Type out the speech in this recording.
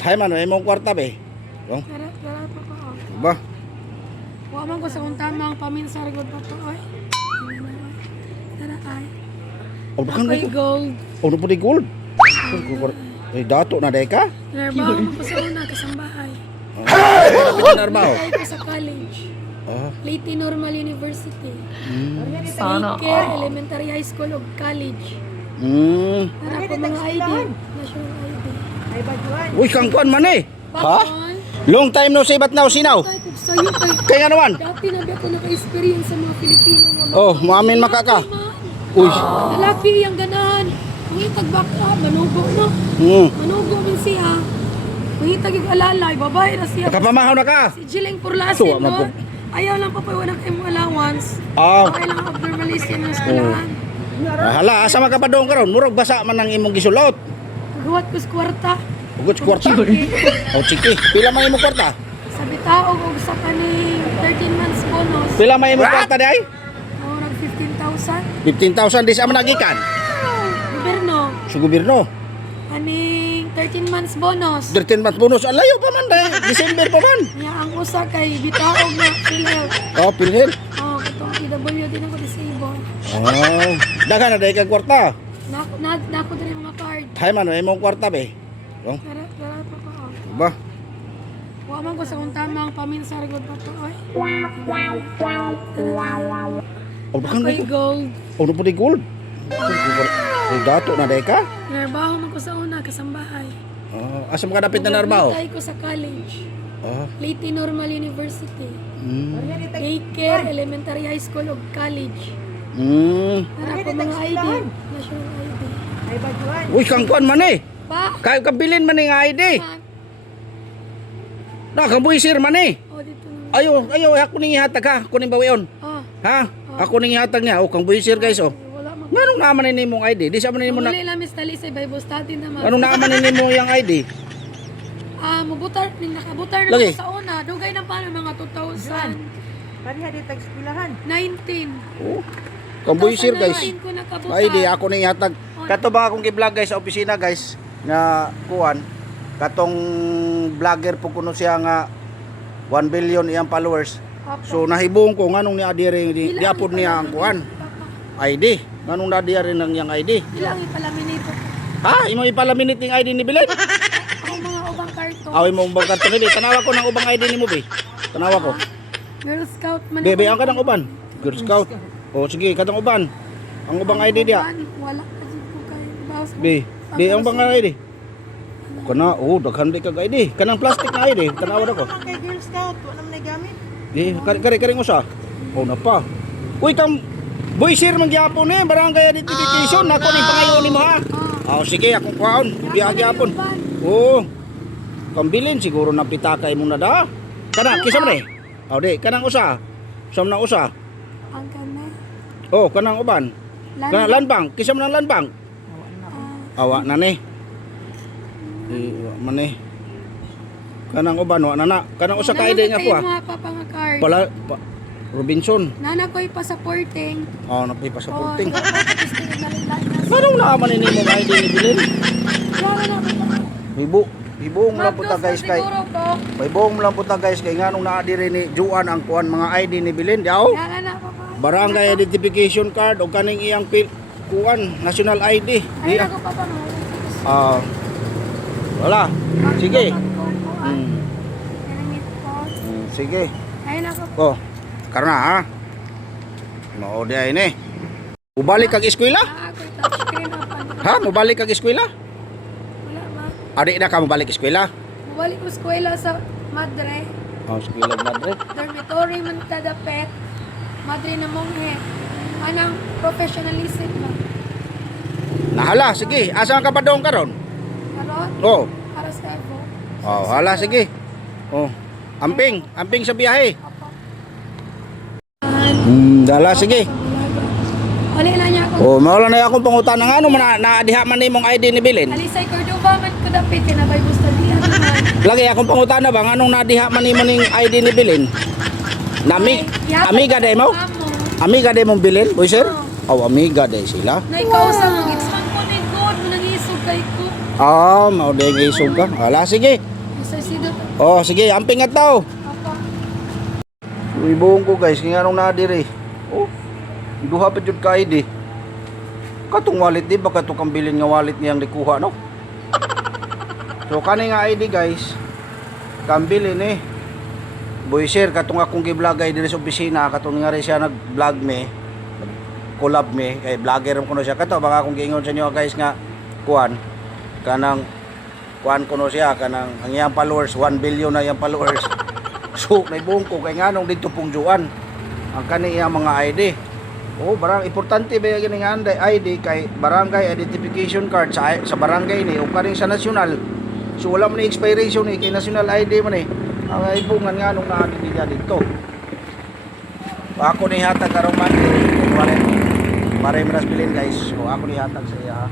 Hay man, imong kwarta be. Oh, Tara pa ko. ba? Wa man ko sa kung tamang paminsar gud pa to oy. Tara ay. Oh, dakan Ako'y ba? gold. Oh, no pud gold. Eh, dato na day ka? Narbaho mo ko sa una kasambahay. Kapit na narbaho. Ay ko sa college. Ah, Leyte Normal University. Sana Daycare, elementary high school ug college. Tara po mga ID. National ID. Uy, kang kuan man eh. Ha? Bakon. Long time no see, ba't now sinaw? Kay kung sa'yo kay Kaya nga naman. dati na ba ako naka-experience sa mga Pilipino nga Oh, maamin makaka. Uy. lalaki yung ganahan. Mangitag baka, manugo no. Manugo min siya. Mangitag yung alalay, babae na siya. Nakapamahaw na ka. Si Jiling Purlasin Suwa, no. magpo- Ayaw lang pa wala kayong allowance. Ah. Okay lang observalistin ng skalahan. Hala, asa makapadong karon? Murag basa man ang imong gisulot. Paghuwat ko sa kwarta. Ugod sa kwarta. Oh, chiki. Pila man imong kwarta? Sa bitaog og sa kaning 13 months bonus. Pila man imong kwarta day? Oh, nag 15,000. 15,000 di sa man nagikan. Gobyerno. Sa gobyerno. Kaning 13 months bonus. 13 month bonus. Alayo pa man day. December pa man. Niya ang usa kay bitaog na PhilHealth. Oh, pilhin. Oh, katong PWD na ko disable. Oh, daghan na day kag kwarta. Nako din mga card. Hay man, imong kwarta be. Oh, Tara pa ko. ba? Wa man ko sa kung tamang paminsar gud pa to oy. Oh, dakan ba? Ako'y gold. Oh, no pud gold. Eh, dato na day ka? Narbaho man ko sa una kasambahay. Oh, asa mo kadapit na narbaho? Tay ko sa college. Oh. Leyte Normal University. Mm. Daycare, elementary high school ug college. Tara po mga ID. National ID. Uy, kang kuan man eh. Pa. Kaya kabilin man nga ID. Nakabuisir man eh. Oh, dito na. Ayo, ako ning ihatag ha. Kunin bawion. Ah, Ha? Ako ning ihatag niya. Oh, kang buisir guys oh. wala man. Nganong naman ni mong ID? Di sa man nimo na. Wala lang Miss Tali sa Bible study naman. Anong naman ni mo yung ID? Mubutar, nakabutar na Lagi. ako sa una. Dugay na paano mga 2019. Pariha di tag-eskwelahan. Oh. Kang buisir guys. 2019 ko nakabutar. ID ako ning ihatag. Kato ba akong gi-vlog guys sa opisina guys nga kuan. Katong vlogger po kuno siya nga 1 billion iyang followers. So nahibong ko nganong ni adire di apod niya ang kuan. ID. Nganong nadiyari nang yang ID? Ilang ipalaminito. Ha? Imo ipalaminit ning ID ni Bilen? Ang mga ubang karton. Away mo ubang karton ni tanawa ko ng ubang ID ni mo be. Tanawa ko. Girl Scout man. Bebe ang kadang uban. Girl Scout. O sige, kadang uban. Ang ubang ID dia. Wala kasi ko kay boss. Be ang ubang ID. Kana daghan di kag ID. Kanang plastic na ID. Tanawa ko. Ang kay Girl Scout, wala man gamit. Di kari usa. O na pa. Uy kam boy sir man gyapon ni barangay identification nako ning pangayon nimo ha. Oh sige akong kuhaon. Biya gyapon. Oo. Pambilin siguro na pitaka imong nada. Kana kisa man eh. Oh di kanang usa. Sam na usa. Ang kane. Oh kanang uban. Kanang lanbang, kisa man ang lanbang. Awa na ni. Wa man ni. Kanang uban wa na na. Kanang usa ka ID nga ko ah. Mga papanga card. Pala Robinson. Nana ko'y pasaporting. Oh napi pasaporting. Oh, Anong naman ni mo ID ni Bilin? Hibong lang po ta guys kay. Hibong lang po ta guys kay nganong naa diri ni Juan ang kuan mga ID ni Bilin. Diaw. Barangay identification card o kaning iyang kuan national ID. Ay, ako pa pa mo. Ah. Wala. Sige. Sige. Ay, nako. Oh. Karena ha. Mao di ay ni. Ubalik kag eskwela? Ako'y touchscreen open. Ha, mobalik kag eskwela? Wala ba? Adi na ka mobalik eskwela? Balik ko eskwela sa Madre. Oh, eskwela Madrid. Dormitory man tadapet. Madre na monghe. Anang professionalism na. Nahala, sige. Asa ka pa doon karon? Karon, Oh. para sa Evo. Oh, hala sige. Oh. Amping sa biyahe. Dala sige. Wala na niya ako. Oh, mawala na akong pangutan ng ano man na diha man nimong ID ni Bilin. Alisay Cordoba man ko dapit kinabay gusto diyan naman. Lagi akong pangutan na ba nganong nadiha man nimo ning ID ni Bilin? Nami, amiga day mo? Amiga day mong Bilin, boy sir? Oh, amiga day sila. Nay kausa mo gitsman ko ni God mo nang isog kay ko. Mao day gisog ka. Ala sige. Mr. Sido. Oh, sige, amping at daw. Apa. Ibuong ko guys, kaya anong nadiri. Oh, duha pa jud ka ID. Katong wallet di ba kato kang bilin nga wallet niyang likuha no? So kani nga ID guys, kang bilin eh. Boy sir, katong akong gi-vlogay diri sa opisina, katong nga rin siya nag-vlog me, collab me, kay vlogger ko no siya kato, baka akong giingon sa inyo guys nga kuan kanang kuan ko no siya kanang ang iyang followers 1 billion na iyang followers. So naibong ko kay nganong dito pungjuan ang kani iyang mga ID. Oh, barang importante ba yung ID kay barangay identification card sa barangay ni o kaning sa nasyonal. So wala man ni expiration ni kay national ID man eh. Ang ibungan nga nung naani niya dito. Ako ni hatag karong man pare miras bilin guys. So ako ni hatag sa iya.